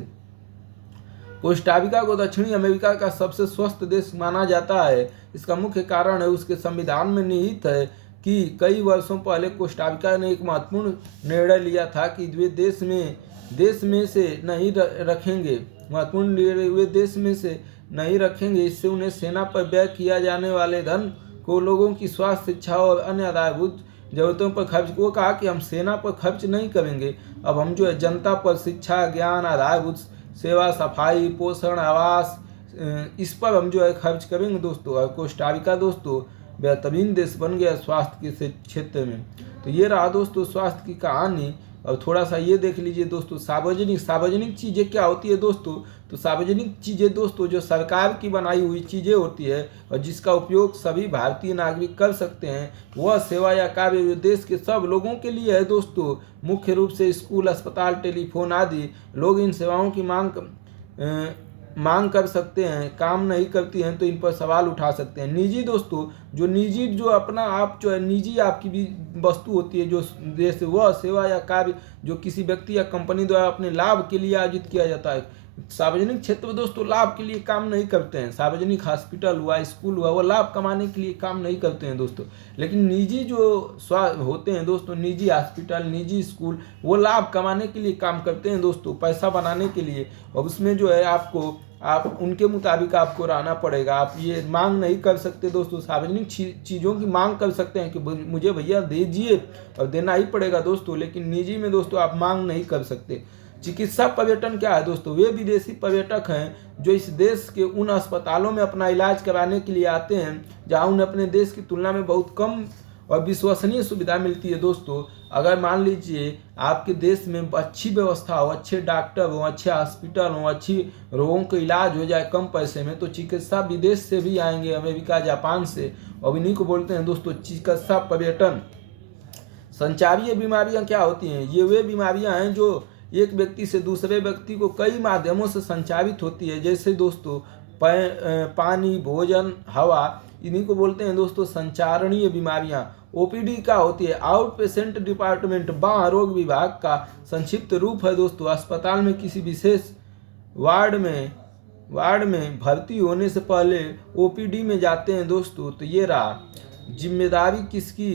कोस्टारिका को दक्षिणी अमेरिका का सबसे स्वस्थ देश माना जाता है। इसका मुख्य कारण है उसके संविधान में निहित है कि कई वर्षों पहले कोस्टारिका ने एक महत्वपूर्ण निर्णय लिया था कि वे देश में से नहीं रखेंगे, महत्वपूर्ण निर्णय वे देश में से नहीं रखेंगे। इससे उन्हें सेना पर व्यय किया जाने वाले धन को लोगों की स्वास्थ्य, शिक्षा और अन्य आधारभूत जरूरतों पर खर्च को कहा कि हम सेना पर खर्च नहीं करेंगे। अब हम जो है जनता पर शिक्षा, ज्ञान, आधारभूत सेवा, सफाई, पोषण, आवास, इस पर हम जो है खर्च करेंगे दोस्तों। और कोस्टारिका दोस्तों बेहतरीन देश बन गया स्वास्थ्य के क्षेत्र में। तो ये रहा दोस्तों स्वास्थ्य की कहानी। और थोड़ा सा ये देख लीजिए दोस्तों सार्वजनिक चीज़ें क्या होती है दोस्तों। तो सार्वजनिक चीज़ें दोस्तों जो सरकार की बनाई हुई चीज़ें होती है और जिसका उपयोग सभी भारतीय नागरिक कर सकते हैं, वह सेवा या कार्य जो देश के सब लोगों के लिए है दोस्तों। मुख्य रूप से स्कूल, अस्पताल, टेलीफोन आदि। लोग इन सेवाओं की मांग कर सकते हैं, काम नहीं करती हैं तो इन पर सवाल उठा सकते हैं। निजी दोस्तों जो अपना आप जो है निजी आपकी भी वस्तु होती है, जो जैसे वह सेवा या कार्य जो किसी व्यक्ति या कंपनी द्वारा अपने लाभ के लिए आयोजित किया जाता है। सार्वजनिक क्षेत्र दोस्तों लाभ के लिए काम नहीं करते हैं। सार्वजनिक हॉस्पिटल हुआ, स्कूल हुआ, वो लाभ कमाने के लिए काम नहीं करते हैं दोस्तों। लेकिन निजी जो होते हैं दोस्तों, निजी हॉस्पिटल, निजी स्कूल, वो लाभ कमाने के लिए काम करते हैं दोस्तों, पैसा बनाने के लिए। और उसमें जो है आप उनके मुताबिक आपको रहना पड़ेगा। आप ये मांग नहीं कर सकते दोस्तों। सार्वजनिक चीज़ों की मांग कर सकते हैं कि मुझे भैया दीजिए, और देना ही पड़ेगा दोस्तों। लेकिन निजी में दोस्तों आप मांग नहीं कर सकते। चिकित्सा पर्यटन क्या है दोस्तों? वे विदेशी पर्यटक हैं जो इस देश के उन अस्पतालों में अपना इलाज कराने के लिए आते हैं जहां उन्हें अपने देश की तुलना में बहुत कम और विश्वसनीय सुविधा मिलती है दोस्तों। अगर मान लीजिए आपके देश में अच्छी व्यवस्था हो, अच्छे डॉक्टर हो, अच्छे हॉस्पिटल हो, अच्छी रोगों का इलाज हो जाए कम पैसे में, तो चिकित्सा विदेश से भी आएंगे, अमेरिका जापान से। और इन्हीं को बोलते हैं दोस्तों चिकित्सा पर्यटन। संचारीय बीमारियां क्या होती हैं? ये वे बीमारियां हैं जो एक व्यक्ति से दूसरे व्यक्ति को कई माध्यमों से संचारित होती है, जैसे दोस्तों पानी, भोजन, हवा, इन्हीं को बोलते हैं दोस्तों संचारणीय बीमारियां। ओपीडी क्या होती है? आउट पेशेंट डिपार्टमेंट, बाह्य रोग विभाग का संक्षिप्त रूप है दोस्तों। अस्पताल में किसी विशेष वार्ड में भर्ती होने से पहले ओपीडी में जाते हैं दोस्तों। तो ये रहा जिम्मेदारी किसकी।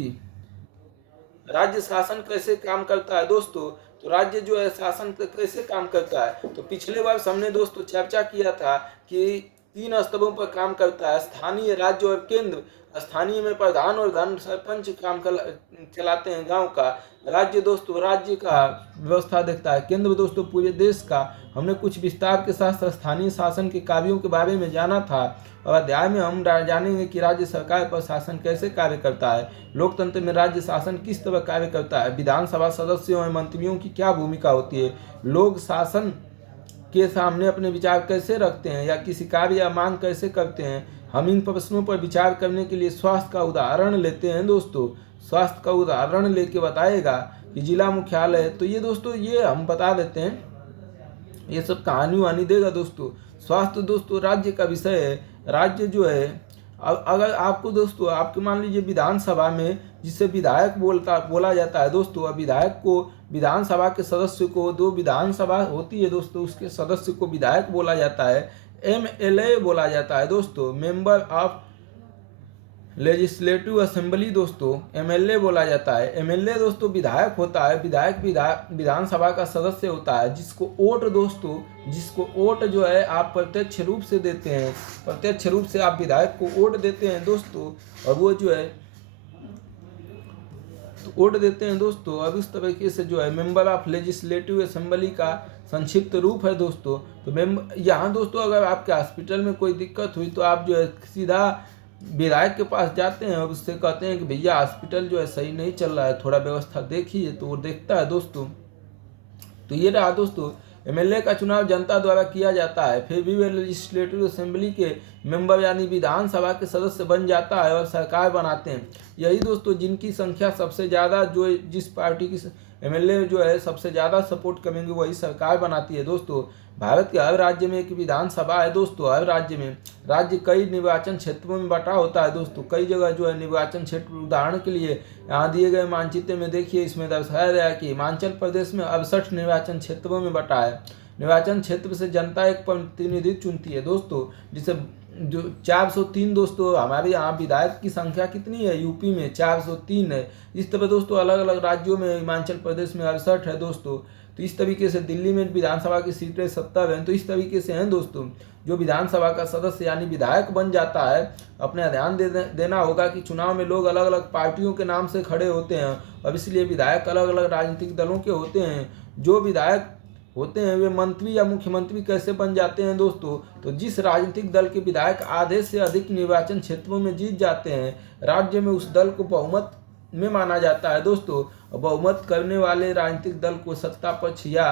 राज्य शासन कैसे काम करता है दोस्तों? तो राज्य जो है शासन कैसे काम करता है, तो पिछले बार हमने दोस्तों चर्चा किया था कि 3 स्तरों पर काम करता है, स्थानीय, राज्य और केंद्र। स्थानीय में प्रधान और धन सरपंच काम चलाते हैं गांव का। राज्य दोस्तों राज्य का व्यवस्था देखता है। केंद्र दोस्तों पूरे देश का। हमने कुछ विस्तार के साथ स्थानीय शासन के कार्यों के बारे में जाना था, और अध्याय में हम जानेंगे कि राज्य सरकार पर शासन कैसे कार्य करता है, लोकतंत्र में राज्य शासन किस तरह कार्य करता है, विधानसभा सदस्यों और मंत्रियों की क्या भूमिका होती है, लोग शासन के सामने अपने विचार कैसे रखते हैं या किसी कार्य या मांग कैसे करते हैं। हम इन प्रश्नों पर विचार करने के लिए स्वास्थ्य का उदाहरण लेते हैं दोस्तों। स्वास्थ्य का उदाहरण लेके बताएगा कि जिला मुख्यालय, तो ये दोस्तों ये हम बता देते हैं, ये सब कहानी वानी देगा दोस्तों। स्वास्थ्य दोस्तों राज्य का विषय है। राज्य जो है अगर आपको दोस्तों आपके मान लीजिए विधानसभा में जिसे विधायक बोला जाता है दोस्तों, विधायक को विधानसभा के सदस्य को, दो विधानसभा होती है दोस्तों, उसके सदस्य को विधायक बोला जाता है। एमएलए बोला जाता है दोस्तों, मेंबर ऑफ लेजिस्लेटिव असेंबली दोस्तों, एमएलए बोला जाता है। एमएलए दोस्तों विधायक होता है। विधायक विधानसभा का सदस्य होता है, जिसको वोट दोस्तों, जिसको वोट जो है आप प्रत्यक्ष रूप से देते हैं। प्रत्यक्ष रूप से आप विधायक को वोट देते हैं दोस्तों, और वो जो है वोट देते हैं दोस्तों। अब इस तरीके से जो है मेंबर ऑफ लेजिस्लेटिव असेंबली का संक्षिप्त रूप है दोस्तों। तो यहाँ दोस्तों अगर आपके हॉस्पिटल में कोई दिक्कत हुई तो आप जो है सीधा विधायक के पास जाते हैं और उससे कहते हैं कि भैया हॉस्पिटल जो है सही नहीं चल रहा है, थोड़ा व्यवस्था देखिए, तो वो देखता है दोस्तों। तो ये रहा दोस्तों, एमएलए का चुनाव जनता द्वारा किया जाता है, फिर भी वे लेजिस्लेटिव असेंबली के मेंबर यानी विधानसभा के सदस्य बन जाता है और सरकार बनाते हैं। यही दोस्तों जिनकी संख्या सबसे ज़्यादा, जो जिस पार्टी की एमएलए जो है सबसे ज़्यादा सपोर्ट करेंगे वही सरकार बनाती है दोस्तों। भारत के हर राज्य में एक विधानसभा है दोस्तों। हर राज्य में, राज्य कई निर्वाचन क्षेत्रों में बटा होता है दोस्तों। कई जगह जो है निर्वाचन क्षेत्र, उदाहरण के लिए यहाँ दिए गए मानचित्र में देखिए, इसमें दर्शाया गया कि हिमाचल प्रदेश में 68 निर्वाचन क्षेत्रों में बटा है। निर्वाचन क्षेत्र से जनता एक प्रतिनिधि चुनती है दोस्तों, जिसे जो 403 दोस्तों। हमारे यहाँ विधायक की संख्या कितनी है? यूपी में 403 है। इस तरह दोस्तों अलग अलग राज्यों में, हिमाचल प्रदेश में 68 है दोस्तों। तो इस तरीके से दिल्ली में विधानसभा की सीटें 70 हैं। तो इस तरीके से हैं दोस्तों, जो विधानसभा का सदस्य यानी विधायक बन जाता है। अपने ध्यान देना होगा कि चुनाव में लोग अलग अलग पार्टियों के नाम से खड़े होते हैं, और इसलिए विधायक अलग अलग राजनीतिक दलों के होते हैं। जो विधायक होते हैं वे मंत्री या मुख्यमंत्री कैसे बन जाते हैं दोस्तों? तो जिस राजनीतिक दल के विधायक आधे से अधिक निर्वाचन क्षेत्रों में जीत जाते हैं, राज्य में उस दल को बहुमत में माना जाता है दोस्तों। बहुमत करने वाले राजनीतिक दल को सत्ता पक्ष या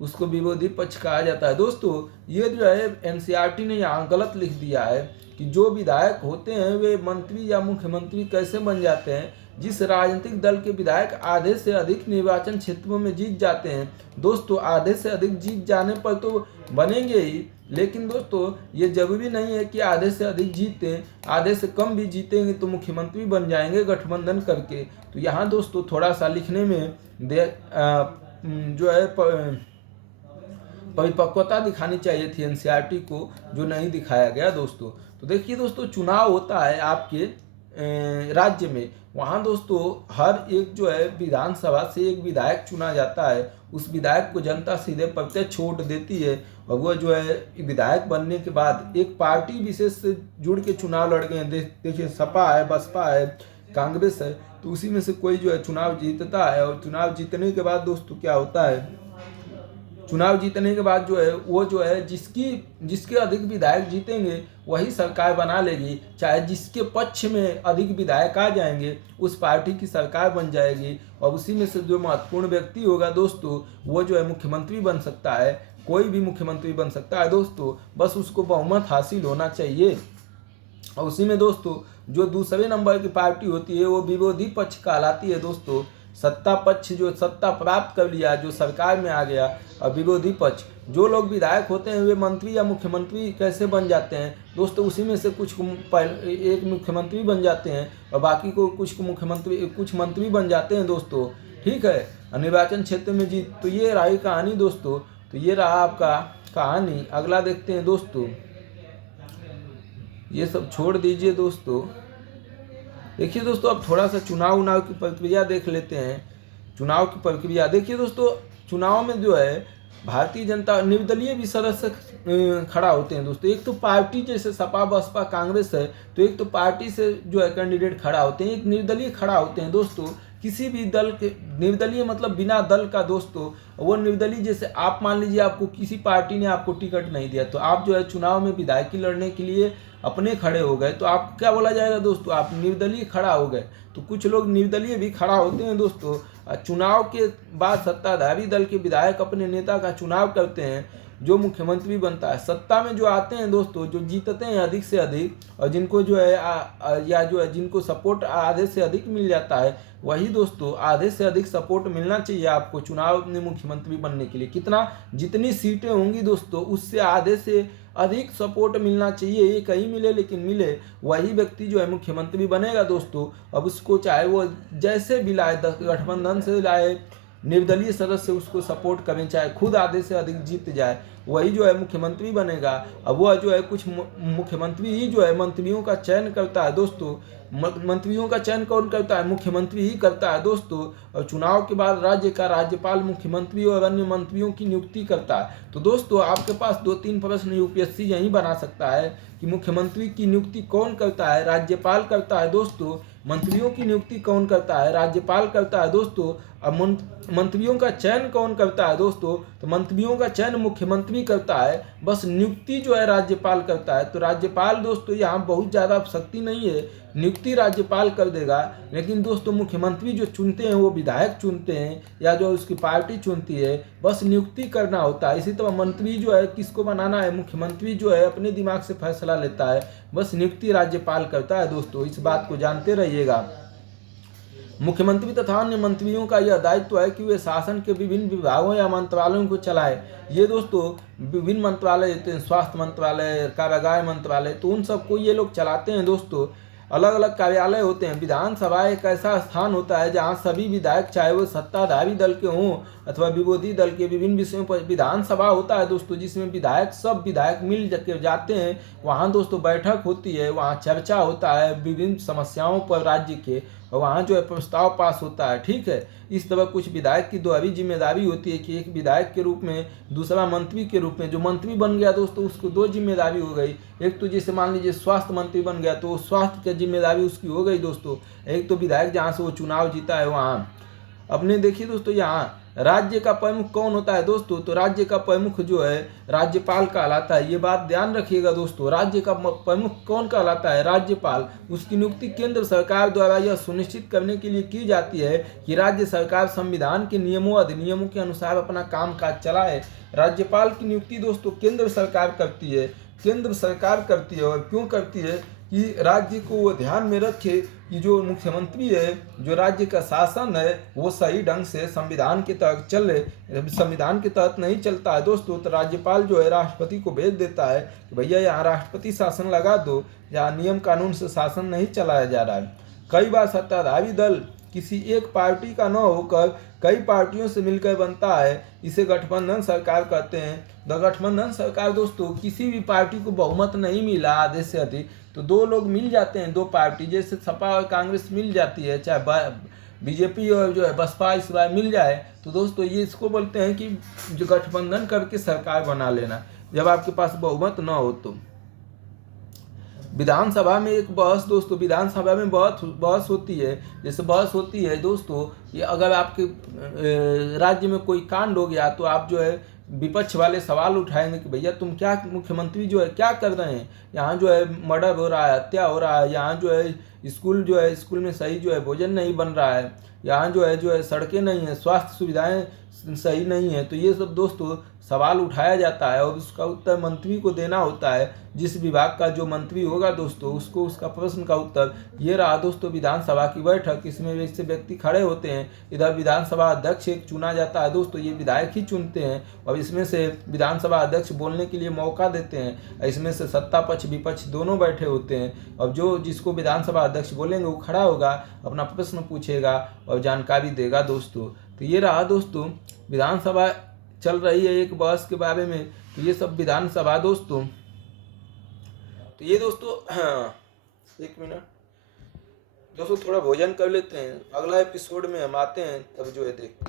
उसको विरोधी पक्ष कहा जाता है दोस्तों। ये जो है एनसीईआरटी ने यहाँ गलत लिख दिया है कि जो विधायक होते हैं वे मंत्री या मुख्यमंत्री कैसे बन जाते हैं। जिस राजनीतिक दल के विधायक आधे से अधिक निर्वाचन क्षेत्रों में जीत जाते हैं दोस्तों, आधे से अधिक जीत जाने पर तो बनेंगे ही, लेकिन दोस्तों ये जरूरी नहीं है कि आधे से अधिक जीतें। आधे से कम भी जीतेंगे तो मुख्यमंत्री बन जाएंगे गठबंधन करके। तो यहाँ दोस्तों थोड़ा सा लिखने में जो है परिपक्वता दिखानी चाहिए थी एनसीईआरटी को, जो नहीं दिखाया गया दोस्तों। तो देखिए दोस्तों, चुनाव होता है आपके राज्य में, वहाँ दोस्तों हर एक जो है विधानसभा से एक विधायक चुना जाता है। उस विधायक को जनता सीधे प्रत्यक्ष वोट देती है, और वो जो है विधायक बनने के बाद एक पार्टी विशेष से जुड़ के चुनाव लड़ गए। देखिए सपा है, बसपा है, कांग्रेस है, तो उसी में से कोई जो है चुनाव जीतता है। और चुनाव जीतने के बाद दोस्तों क्या होता है, चुनाव जीतने के बाद जो है वो जो है जिसके अधिक विधायक जीतेंगे वही सरकार बना लेगी, चाहे जिसके पक्ष में अधिक विधायक आ जाएंगे उस पार्टी की सरकार बन जाएगी, और उसी में से जो महत्वपूर्ण व्यक्ति होगा दोस्तों वो जो है मुख्यमंत्री बन सकता है। कोई भी मुख्यमंत्री बन सकता है दोस्तों, बस उसको बहुमत हासिल होना चाहिए। और उसी में दोस्तों जो दूसरे नंबर की पार्टी होती है वो विरोधी पक्ष कहलाती है दोस्तों। सत्ता पक्ष जो सत्ता प्राप्त कर लिया, जो सरकार में आ गया, और विरोधी पक्ष जो लोग विधायक होते हैं वे मंत्री या मुख्यमंत्री कैसे बन जाते हैं दोस्तों, उसी में से कुछ एक मुख्यमंत्री बन जाते हैं और बाकी को कुछ मंत्री बन जाते हैं दोस्तों। ठीक है, निर्वाचन क्षेत्र में जीत। तो ये रही कहानी दोस्तों, तो ये रहा आपका कहानी। अगला देखते हैं दोस्तों, ये सब छोड़ दीजिए दोस्तों। देखिए दोस्तों अब थोड़ा सा चुनाव की प्रक्रिया देख लेते हैं। चुनाव की प्रक्रिया देखिए दोस्तों, चुनाव में जो है भारतीय जनता निर्दलीय भी सदस्य खड़ा होते हैं दोस्तों। एक तो पार्टी जैसे सपा बसपा कांग्रेस है, तो एक तो पार्टी से जो है कैंडिडेट खड़ा होते हैं, एक निर्दलीय खड़ा होते हैं दोस्तों। किसी भी दल के निर्दलीय मतलब बिना दल का दोस्तों, वो निर्दलीय जैसे आप मान लीजिए आपको किसी पार्टी ने आपको टिकट नहीं दिया, तो आप जो है चुनाव में विधायकी लड़ने के लिए अपने खड़े हो गए, तो आप क्या बोला जाएगा दोस्तों, आप निर्दलीय खड़ा हो गए। तो कुछ लोग निर्दलीय भी खड़ा होते हैं दोस्तों। चुनाव के बाद सत्ताधारी दल के विधायक अपने नेता का चुनाव करते हैं, जो मुख्यमंत्री बनता है। सत्ता में जो आते हैं दोस्तों, जो जीतते हैं अधिक से अधिक, और जिनको जो है या जो है जिनको सपोर्ट आधे से अधिक मिल जाता है, वही दोस्तों आधे से अधिक सपोर्ट मिलना चाहिए आपको चुनाव में मुख्यमंत्री बनने के लिए। कितना, जितनी सीटें होंगी दोस्तों उससे आधे से अधिक सपोर्ट मिलना चाहिए। ये कहीं मिले लेकिन मिले, वही व्यक्ति जो है मुख्यमंत्री बनेगा दोस्तों। अब उसको चाहे वो जैसे भी लाए, गठबंधन से लाए, निर्दलीय सदस्य उसको सपोर्ट करें, चाहे खुद आधे से अधिक जीत जाए, वही जो है मुख्यमंत्री बनेगा। अब वह जो है कुछ मुख्यमंत्री ही जो है मंत्रियों का चयन करता है दोस्तों। मंत्रियों का चयन कौन करता है, मुख्यमंत्री ही करता है दोस्तों। और चुनाव के बाद राज्य का राज्यपाल मुख्यमंत्री और अन्य मंत्रियों की नियुक्ति करता है। तो दोस्तों आपके पास 2-3 प्रश्न यूपीएससी यही बना सकता है कि मुख्यमंत्री की नियुक्ति कौन करता है, राज्यपाल करता है दोस्तों। मंत्रियों की नियुक्ति कौन करता है, राज्यपाल करता है दोस्तों। अब मंत्रियों का चयन कौन करता है दोस्तों, तो मंत्रियों का चयन मुख्यमंत्री करता है, बस नियुक्ति जो है राज्यपाल करता है। तो राज्यपाल दोस्तों यहाँ बहुत ज़्यादा शक्ति नहीं है, नियुक्ति राज्यपाल कर देगा। लेकिन दोस्तों मुख्यमंत्री जो चुनते हैं वो विधायक चुनते हैं या जो उसकी पार्टी चुनती है, बस नियुक्ति करना होता है। इसी तरह मंत्री जो है किसको बनाना है, मुख्यमंत्री जो है अपने दिमाग से फैसला लेता है, बस नियुक्ति राज्यपाल करता है दोस्तों। इस बात को जानते रहिएगा। मुख्यमंत्री तथा अन्य मंत्रियों का यह दायित्व है कि वे शासन के विभिन्न विभागों या मंत्रालयों को चलाएं। ये दोस्तों विभिन्न मंत्रालय होते हैं, स्वास्थ्य मंत्रालय, कारागार मंत्रालय, तो उन सबको ये लोग चलाते हैं दोस्तों। अलग अलग कार्यालय होते हैं। विधानसभा एक ऐसा स्थान होता है जहां सभी विधायक, चाहे वो सत्ताधारी दल के हों अथवा विरोधी दल के, विभिन्न विषयों पर विधानसभा होता है दोस्तों, जिसमें सब विधायक मिल जाते हैं। वहां दोस्तों बैठक होती है, वहां चर्चा होता है विभिन्न समस्याओं पर राज्य के, और वहाँ जो है प्रस्ताव पास होता है। ठीक है, इस तरह कुछ विधायक की दोहरी जिम्मेदारी होती है कि एक विधायक के रूप में, दूसरा मंत्री के रूप में। जो मंत्री बन गया दोस्तों उसको 2 जिम्मेदारी हो गई। एक तो जैसे मान लीजिए स्वास्थ्य मंत्री बन गया तो स्वास्थ्य की जिम्मेदारी उसकी हो गई दोस्तों। एक तो विधायक जहाँ से वो चुनाव जीता है वहाँ। अपने देखिए दोस्तों यहाँ राज्य का प्रमुख कौन होता है दोस्तों, तो राज्य का प्रमुख जो है राज्यपाल कहलाता है। ये बात ध्यान रखिएगा दोस्तों, राज्य का प्रमुख कौन कहलाता है, राज्यपाल। उसकी नियुक्ति केंद्र सरकार द्वारा यह सुनिश्चित करने के लिए की जाती है कि राज्य सरकार संविधान के नियमों अधिनियमों के अनुसार अपना कामकाज चलाए। राज्यपाल की नियुक्ति दोस्तों केंद्र सरकार करती है, केंद्र सरकार करती है। और क्यों करती है कि राज्य को वो ध्यान में रखे कि जो मुख्यमंत्री है, जो राज्य का शासन है, वो सही ढंग से संविधान के तहत चले। संविधान के तहत नहीं चलता है दोस्तों, तो राज्यपाल जो है राष्ट्रपति को भेज देता है कि भैया यहाँ राष्ट्रपति शासन लगा दो, यहाँ नियम कानून से शासन नहीं चलाया जा रहा है। कई बार सत्ताधारी दल किसी एक पार्टी का न होकर कई पार्टियों से मिलकर बनता है, इसे गठबंधन सरकार कहते हैं। गठबंधन सरकार दोस्तों किसी भी पार्टी को बहुमत नहीं मिला आधे से अधिक, तो 2 लोग मिल जाते हैं, 2 पार्टी जैसे सपा और कांग्रेस मिल जाती है, चाहे बीजेपी और जो है बसपा इस बार मिल जाए, तो दोस्तों ये इसको बोलते हैं कि जो गठबंधन करके सरकार बना लेना, जब आपके पास बहुमत न हो तो। विधानसभा में एक बहस दोस्तों, विधानसभा में बहस होती है। जैसे बहस होती है दोस्तों, ये अगर आपके राज्य में कोई कांड हो गया तो आप जो है विपक्ष वाले सवाल उठाएंगे कि भैया तुम क्या, मुख्यमंत्री जो है क्या कर रहे हैं, यहाँ जो है मर्डर हो रहा है, हत्या हो रहा है, यहाँ जो है स्कूल में सही जो है भोजन नहीं बन रहा है, यहाँ जो है सड़कें नहीं है, स्वास्थ्य सुविधाएं सही नहीं है। तो ये सब दोस्तों सवाल उठाया जाता है और उसका उत्तर मंत्री को देना होता है। जिस विभाग का जो मंत्री होगा दोस्तों, उसको उसका प्रश्न का उत्तर। ये रहा दोस्तों विधानसभा की बैठक। इसमें ऐसे व्यक्ति खड़े होते हैं, इधर विधानसभा अध्यक्ष एक चुना जाता है दोस्तों, ये विधायक ही चुनते हैं और इसमें से विधानसभा अध्यक्ष बोलने के लिए मौका देते हैं। इसमें से सत्ता पक्ष विपक्ष दोनों बैठे होते हैं और जो जिसको विधानसभा अध्यक्ष बोलेंगे वो खड़ा होगा, अपना प्रश्न पूछेगा और जानकारी देगा दोस्तों। तो ये रहा दोस्तों, विधानसभा चल रही है एक बहस के बारे में। तो ये सब विधानसभा दोस्तों, तो ये दोस्तों एक मिनट दोस्तों, थोड़ा भोजन कर लेते हैं, अगला एपिसोड में हम आते हैं, तब जो है देख